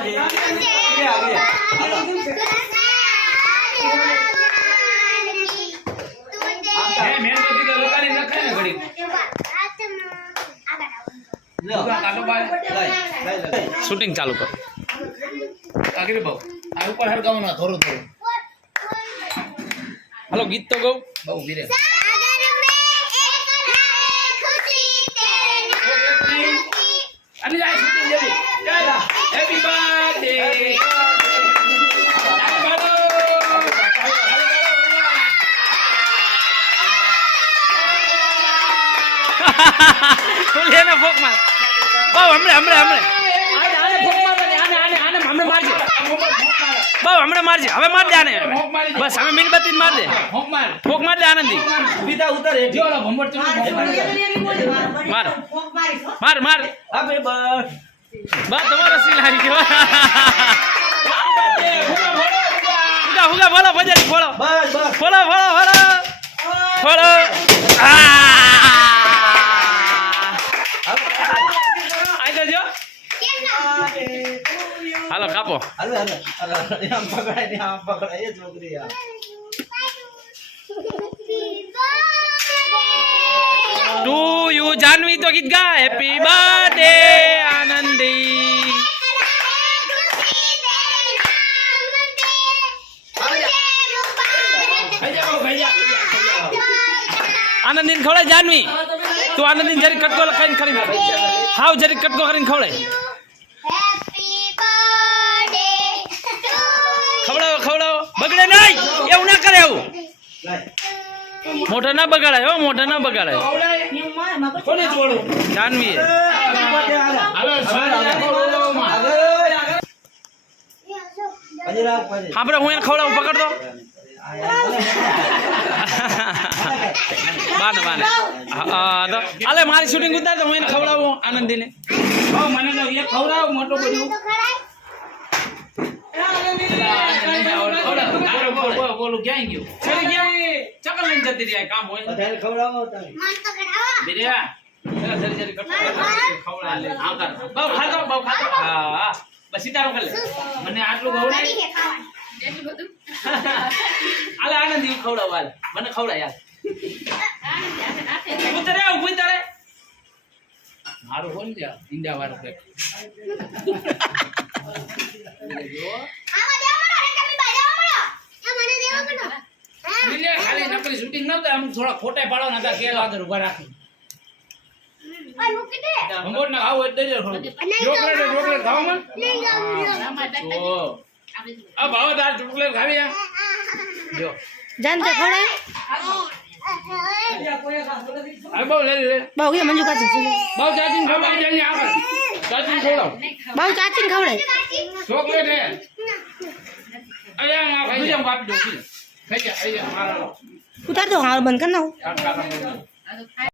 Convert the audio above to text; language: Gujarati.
आगे आगे मेहनती तो लगा नहीं रखा है घड़ी शूटिंग चालू कर आगे रे बाबू आ ऊपर हरगाव ना थोड़ो थोड़ो हेलो गीत तो गाओ बाबू वीरे अरे जाए शूटिंग जल्दी चल हैप्पी बर्थडे बोलिए ना फोक मार बाबू हमरे हमरे हमरे आने फोक मार आने आने आने हमरे मार दे बाबू हमरे मार दे હવે માર દે આને બસ હવે મીણબત્તી માર દે ફોક માર દે આનંદી सीधा उतर है જો ઓલો ભંભોટ માર માર માર अबे बस બસ તમારો સીલ આવી ગયો હુગા હુગા બોલો ભજન બોલો बस बस બોલો બોલો બોલો બોલો આઈ તો જો હાલો કાપો अरे अरे यहाँ पकड़ा ये छोकरी यार टू यू जानवी तो गीत गा हैप्पी बर्थडे आनंदी आनंदी ने खवड़े जानवी तू आनंदी जरी कटको लखाइन करीन हाउ जरी कटको करीन खवड़े खवड़ाओ खवड़ाओ बगड़े नहीं એવું ના કરે એવું મોઢા ના બગાડાય હો મોઢા ના બગાડાય કોને જોડો જાનવી આપણે હું એને ખવડાવું પકડ દો બાને બાને તો અલે મારી શૂટિંગ ઉતાર તો હું એને ખવડાવું આનંદીને મને તો એ ખવડાવ મોટો બધું બોલો ક્યાં ગયો ચડી ગયા ચકલ લઈને જતી રહ્યા કામ હોય વધારે ખવડાવો તારે બિરિયા જરી જરી ખવડા લે આ કર બહુ ખાતો હા બસ સીતારો કર લે મને આટલું ખવડાય એટલું બધું આલે આનંદી ખવડાવ હાલ મને ખવડા યાર ઉતરે ઉતરે મારું કોણ છે ઈંડા વાળો પેક ખાલી નકલી શૂટિંગ ન થાય અમુક થોડા ખોટા પાડો ને હતા કેલ આગળ ઉભા રાખી ભંગોટ ના ખાવું એટલે ચોકલેટ ખાવામાં આ ભાવ તાર ચોકલેટ ખાવી જો जानते खड़े આ બહુ લે લે बाऊ ये मंजू का બહુ ચાચીને ખવડાવી જાય આગળ ચાચીને ખવડાવ बाऊ चाची ने खवड़े ચોકલેટ હે અયા ખાઈ જાવ કાપી દો ખાઈ જા મારા उतार दो हां बंद करना हो